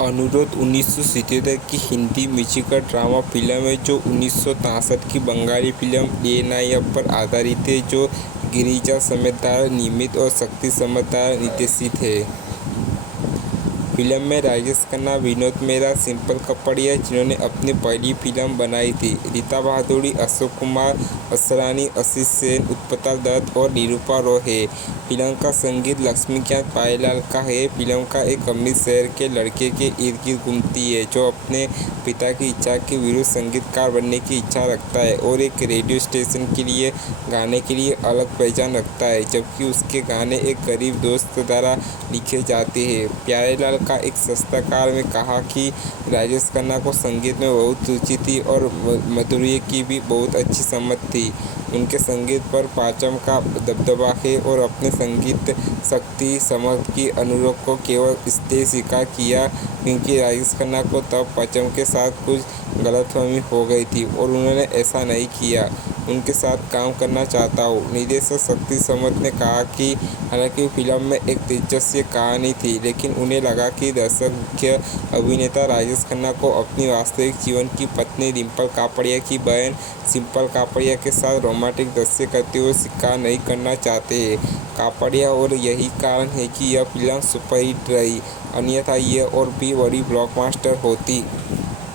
अनुरोध 1977 की Hindi musical drama film है जो 1963 की बंगाली फिल्म ए नायप्पा पर आधारित है, जो गिरिजा समद्दार निर्मित और शक्ति समद्दार निर्देशित है। फिल्म में राजेश खन्ना, विनोद मेहरा, सिंपल कपड़िया जिन्होंने अपनी पहली फिल्म बनाई थी, रीता बहादुरी, अशोक कुमार असरानी, आशीष सेन, उत्पल दत्त और निरूपा रॉय है। फिल्म का संगीत लक्ष्मीकांत प्यारेलाल का है। फिल्म का एक अमीर शहर के लड़के के इर्द गिर्द घूमती है जो अपने पिता की इच्छा के विरुद्ध संगीतकार बनने की इच्छा रखता है और एक रेडियो स्टेशन के लिए गाने के लिए अलग पहचान रखता है, जबकि उसके गाने एक गरीब दोस्त द्वारा लिखे जाते हैं। प्यारेलाल का एक साक्षात्कार में कहा कि राजेश खन्ना को संगीत में बहुत रुचि थी और माधुर्य की भी बहुत अच्छी समझ थी। उनके संगीत पर पांचम का दबदबा है और अपने संगीत शक्ति समझ की अनुरोध को केवल इसलिए स्वीकार किया क्योंकि राजेश खन्ना को तब पांचम के साथ कुछ गलतफहमी हो गई थी और उन्होंने ऐसा नहीं किया। उनके साथ काम करना चाहता हूँ। निर्देशक शक्ति समद ने कहा कि हालांकि फिल्म में एक दिलचस्प कहानी थी, लेकिन उन्हें लगा कि दर्शक मुख्य अभिनेता राजेश खन्ना को अपनी वास्तविक जीवन की पत्नी डिम्पल कापड़िया की बहन सिंपल कापड़िया के साथ रोमांटिक दृश्य करते हुए शिकार नहीं करना चाहते हैं। कापड़िया और यही कारण है कि यह फिल्म सुपरहिट रही, अन्यथा यह और भी बड़ी ब्लॉकबस्टर होती।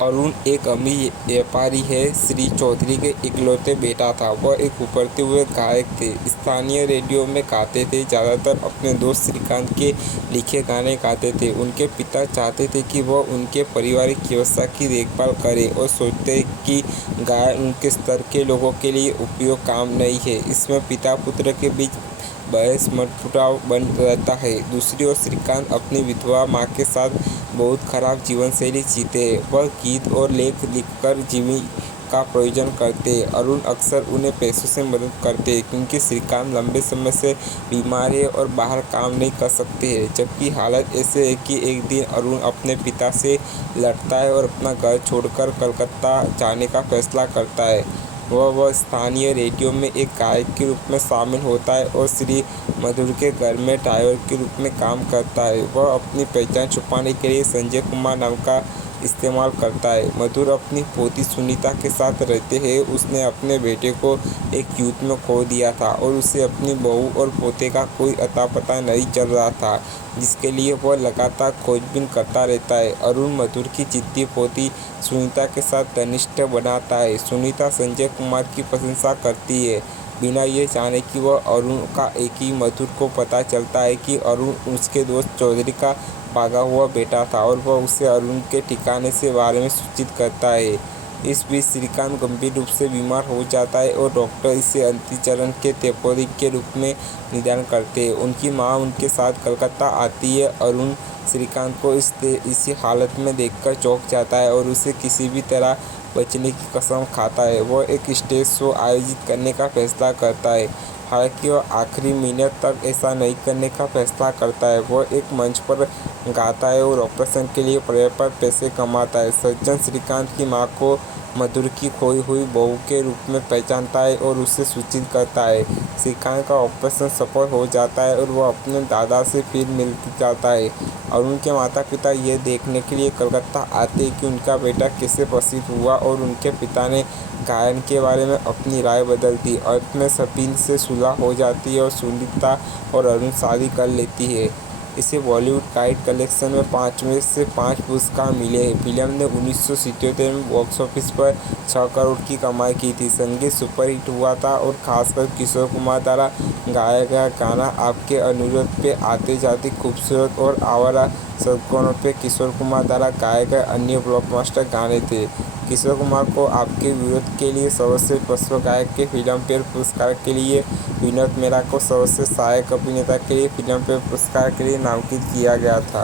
अरुण एक अमीर व्यापारी है। श्री चौधरी के इकलौते बेटा था। वह एक उभरते हुए गायक थे। स्थानीय रेडियो में गाते थे। ज़्यादातर अपने दोस्त श्रीकांत के लिखे गाने गाते थे। उनके पिता चाहते थे कि वह उनके पारिवारिक व्यवस्था की देखभाल करे और सोचते कि गायन उनके स्तर के लोगों के लिए उपयोग काम नहीं है। इसमें पिता पुत्र के बीच बहस मनमुटाव बन रहता है। दूसरी ओर श्रीकांत अपनी विधवा माँ के साथ बहुत खराब जीवन शैली जीते हैं। वह गीत और लेख लिखकर जीविका प्रयोजन करते हैं। अरुण अक्सर उन्हें पैसों से मदद करते हैं क्योंकि श्रीकांत लंबे समय से बीमार है और बाहर काम नहीं कर सकते हैं। जबकि हालत ऐसे है कि एक दिन अरुण अपने पिता से लड़ता है और अपना घर छोड़कर कलकत्ता जाने का फैसला करता है। वह स्थानीय रेडियो में एक गायक के रूप में शामिल होता है और श्री मधुर के घर में ड्राइवर के रूप में काम करता है। वह अपनी पहचान छुपाने के लिए संजय कुमार नाम का इस्तेमाल करता है। मधुर अपनी पोती सुनीता के साथ रहते हैं। उसने अपने बेटे को एक युद्ध में खो दिया था और उसे अपनी बहू और पोते का कोई अता पता नहीं चल रहा था, जिसके लिए वह लगातार खोजबीन करता रहता है। अरुण मधुर की जिद्दी पोती सुनीता के साथ घनिष्ठ बनाता है। सुनीता संजय कुमार की प्रशंसा करती है, बिना ये जाने कि वह अरुण का एक ही। मधुर को पता चलता है कि अरुण उसके दोस्त चौधरी का भागा हुआ बेटा था और वह उसे अरुण के ठिकाने से बारे में सूचित करता है। इस बीच श्रीकांत गंभीर रूप से बीमार हो जाता है और डॉक्टर इसे अंतिम चरण के टेम्पोरिक के रूप में निदान करते हैं। उनकी मां उनके साथ कलकत्ता आती है। अरुण श्रीकांत को इसी हालत में देखकर चौंक जाता है और उसे किसी भी तरह बचने की कसम खाता है। वह एक स्टेज शो आयोजित करने का फैसला करता है, हालांकि वह आखिरी मिनट तक ऐसा नहीं करने का फैसला करता है। वह एक मंच पर गाता है और ऑपरेशन के लिए पर्याप्त पैसे कमाता है। सज्जन श्रीकांत की मां को मधुर की खोई हुई बहू के रूप में पहचानता है और उसे सूचित करता है। श्रीकांत का ऑपरेशन सफल हो जाता है और वह अपने दादा से फिर मिल जाता है। अरुण के माता पिता यह देखने के लिए कलकत्ता आते हैं कि उनका बेटा कैसे प्रसिद्ध हुआ और उनके पिता ने गायन के बारे में अपनी राय बदल दी। अंत में सभी से सुलह हो जाती है और सुनीता और अरुण शादी कर लेती है। इसे बॉलीवुड गाइड कलेक्शन में 5 में से 5 पुरस्कार मिले हैं। फिल्म ने 1977 में बॉक्स ऑफिस पर 6 करोड़ की कमाई की थी। संगीत सुपरहिट हुआ था और खासकर किशोर कुमार द्वारा गाया गया गाना आपके अनुरोध पे आते जाते खूबसूरत और आवारा सदगुणों पे किशोर कुमार द्वारा गाए गए अन्य ब्लॉकबस्टर गाने थे। किशोर कुमार को आपके विरोध के लिए सर्वश्रेष्ठ पार्श्व गायक के फिल्मफेयर पुरस्कार के लिए, विनोद मेहरा को सर्वश्रेष्ठ सहायक अभिनेता के लिए फिल्मफेयर पुरस्कार के लिए नामांकित किया गया था।